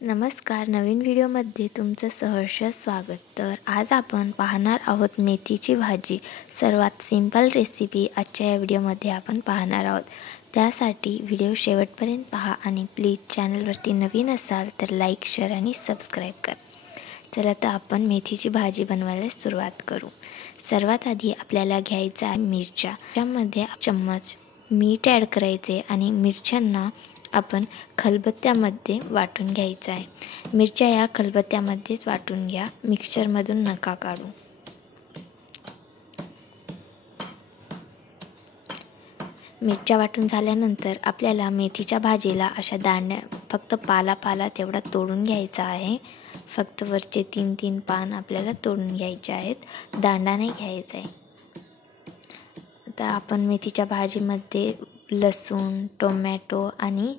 नमस्कार, नवीन व्हिडिओमध्ये तुमचं सहर्ष स्वागत। तर आज आपण पाहणार आहोत मेथीची भाजी। सर्वात सिंपल रेसिपी आजच्या या व्हिडिओमध्ये आपण पाहणार आहोत। त्यासाठी व्हिडिओ शेवटपर्यंत पहा आणि प्लीज चॅनलवरती नवीन असाल तर लाईक, शेअर आणि सबस्क्राईब करा। चला तर आपण मेथीची भाजी बनवायला सुरुवात करू। सर्वात आधी आपल्याला घ्यायचा आहे मिरच्या। त्यामध्ये चम्मच मीठ ॲड करायचे आणि मिरच्यांना आपण खलबत्त्यामध्ये वाटून घ्यायचं आहे। मिरच्या या खलबत्त्यामध्येच वाटून घ्या, मिक्सरमधून नका काढू। मिरच्या वाटून झाल्यानंतर आपल्याला मेथीच्या भाजीला अशा दांड्या फक्त पाला तेवढा तोडून घ्यायचा आहे। फक्त वरचे 3 पान आपल्याला तोडून घ्यायचे आहेत, दांडा नाही घ्यायचा आहे। आता आपण मेथीच्या भाजीमध्ये लसूण, टोमॅटो आणि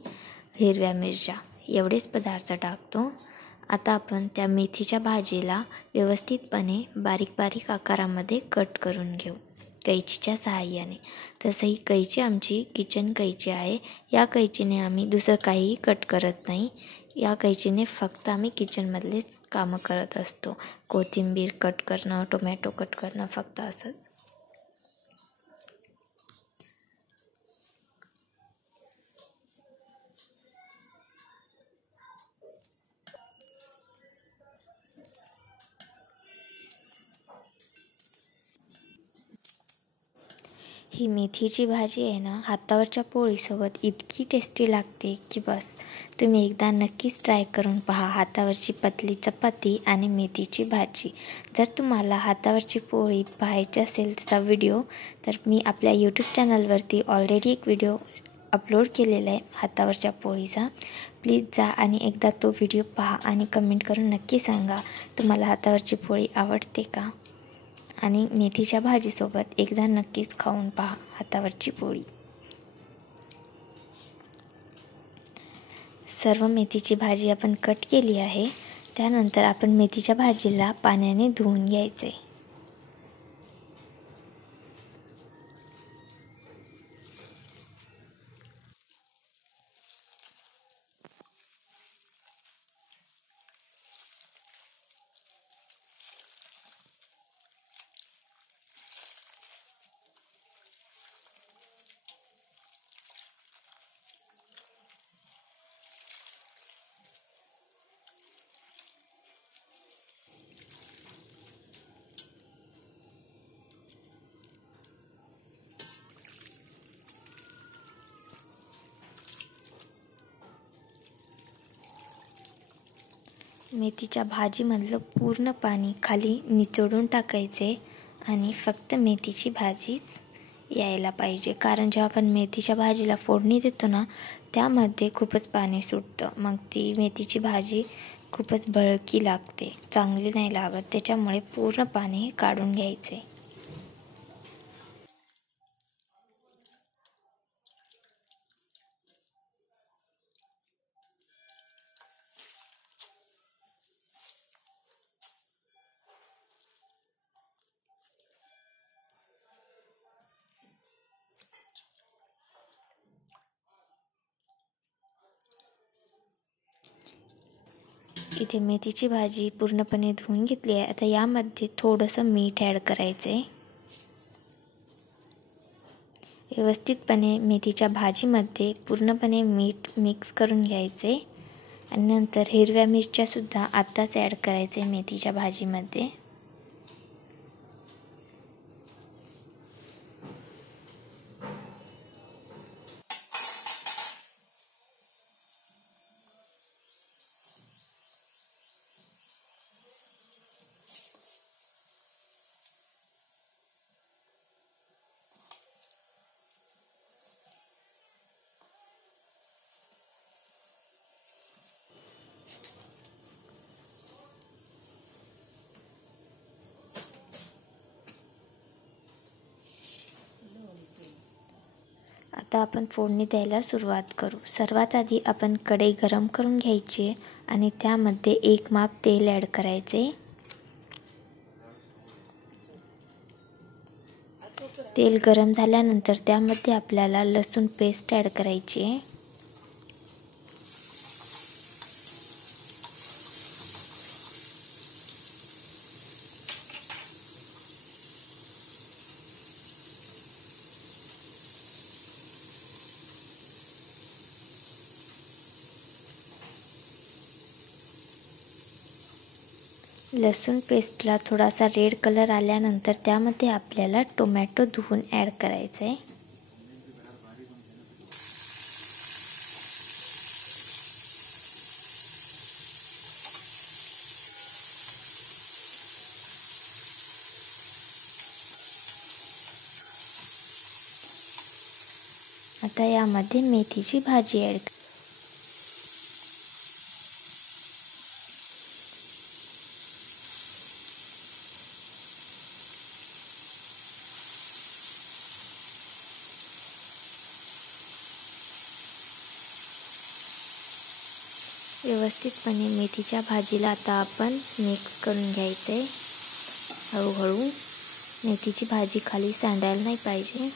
हिरव्या मिरच्या एवढेच पदार्थ टाकतो। आता आपण त्या मेथीच्या भाजीला व्यवस्थितपणे बारीक आकारामध्ये कट करून घेऊ कैचीच्या सहाय्याने। तसंही कैची आमची किचन कैची आहे। या कैचीने आम्ही दुसरं काहीही कट करत नाही। या कैचीने फक्त आम्ही किचनमधलेच कामं करत असतो। कोथिंबीर कट करणं, टोमॅटो कट करणं, फक्त असंच। ही मेथीची भाजी आहे ना, हातावरच्या पोळीसोबत इतकी टेस्टी लागते की बस। तुम्ही एकदा नक्कीच ट्राय करून पहा। हातावरची पतली चपाती आणि मेथीची भाजी। जर तुम्हाला हातावरची पोळी पाहायची असेल त्याचा व्हिडिओ, तर मी आपल्या यूट्यूब चॅनलवरती ऑलरेडी एक व्हिडिओ अपलोड केलेला आहे हातावरच्या पोळीचा। प्लीज जा आणि एकदा तो व्हिडिओ पहा आणि कमेंट करून नक्की सांगा तुम्हाला हातावरची पोळी आवडते का। आणि मेथीच्या भाजीसोबत एकदा नक्कीच खाऊन पहा हातावरची पोळी। सर्व मेथीची भाजी आपण कट केली आहे। त्यानंतर आपण मेथीच्या भाजीला पाण्याने धुवून घ्यायचे। मेथीच्या भाजीमधलं पूर्ण पाणी खाली निचोडून टाकायचे आणि फक्त मेथीची भाजीच यायला पाहिजे। कारण जेव्हा आपण मेथीच्या भाजीला फोडणी देतो ना, त्यामध्ये खूपच पाणी सुटतं। मग ती मेथीची भाजी खूपच बळकी लागते, चांगली नाही लागत। त्याच्यामुळे पूर्ण पाणी काढून घ्यायचे। इथे मेथीची भाजी पूर्णपणे धुवून घेतली आहे। आता यामध्ये थोडंसं मीठ ॲड करायचे। व्यवस्थितपणे मेथीच्या भाजीमध्ये पूर्णपणे मीठ मिक्स करून घ्यायचे आणि नंतर हिरव्या मिरच्यासुद्धा आत्ताच ॲड करायचे मेथीच्या भाजीमध्ये। आता आपण फोडणी द्यायला सुरुवात करू। सर्वात आधी आपण कढई गरम करून घ्यायची आणि त्यामध्ये 1 माप तेल ॲड करायचे। तेल गरम झाल्यानंतर त्यामध्ये आपल्याला लसूण पेस्ट ॲड करायची आहे। लसूण पेस्टला थोडासा रेड कलर आल्यानंतर त्यामध्ये आपल्याला टोमॅटो धुवून ॲड करायचं आहे. आता यामध्ये मेथीची भाजी ॲड. व्यवस्थितपणे मेथीच्या भाजीला आता आपण मिक्स करून घ्यायचं आहे. हळूहळू मेथीची भाजी खाली सांडायला नाही पाहिजे.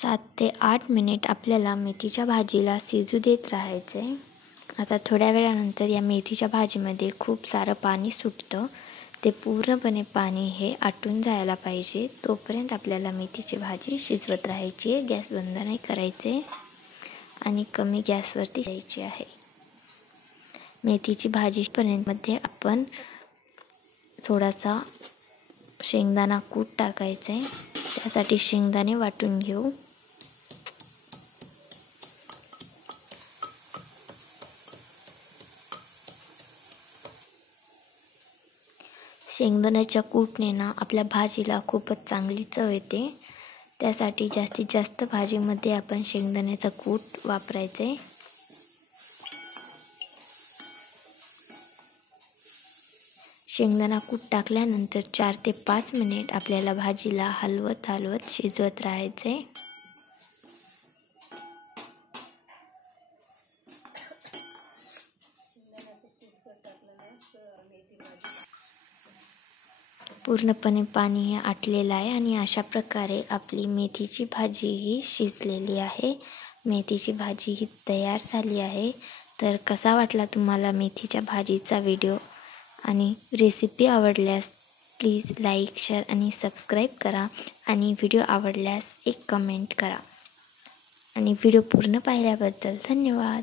सात ते 8 मिनिट आपल्याला मेथीच्या भाजीला शिजू देत राहायचे. आता थोड्या वेळानंतर या मेथीच्या भाजीमध्ये खूप सारं पाणी सुटतं. ते पूर्णपणे पाणी हे आटून जायला पाहिजे. तोपर्यंत आपल्याला मेथीची भाजी शिजवत राहायची आहे. गॅस बंद नाही करायचे आणि कमी गॅसवरती द्यायची आहे. मेथीची भाजीपर्यंत मध्ये आपण थोडासा शेंगदाणा कूट टाकायचा आहे. त्यासाठी शेंगदाणे वाटून घेऊ. शेंगदाण्याच्या कूटने ना आपल्या भाजीला खूपच चांगली चव येते. त्यासाठी जास्तीत जास्त भाजीमध्ये आपण शेंगदाण्याचा कूट वापरायचे. शेंगदाणा कूट टाकल्यानंतर 4 ते 5 मिनिट आपल्याला भाजीला हलवत शिजवत राहायचे. पूर्णपणे पाणी हे आटलेलं आहे आणि अशा प्रकारे आपली मेथीची भाजी ही शिजलेली आहे. मेथीची भाजी ही तयार झाली आहे. तर कसा वाटला तुम्हाला मेथीच्या भाजीचा व्हिडिओ आणि रेसिपी आवडल्यास प्लीज लाईक, शेअर आणि सबस्क्राईब करा आणि व्हिडिओ आवडल्यास एक कमेंट करा आणि व्हिडिओ पूर्ण पाहिल्याबद्दल धन्यवाद.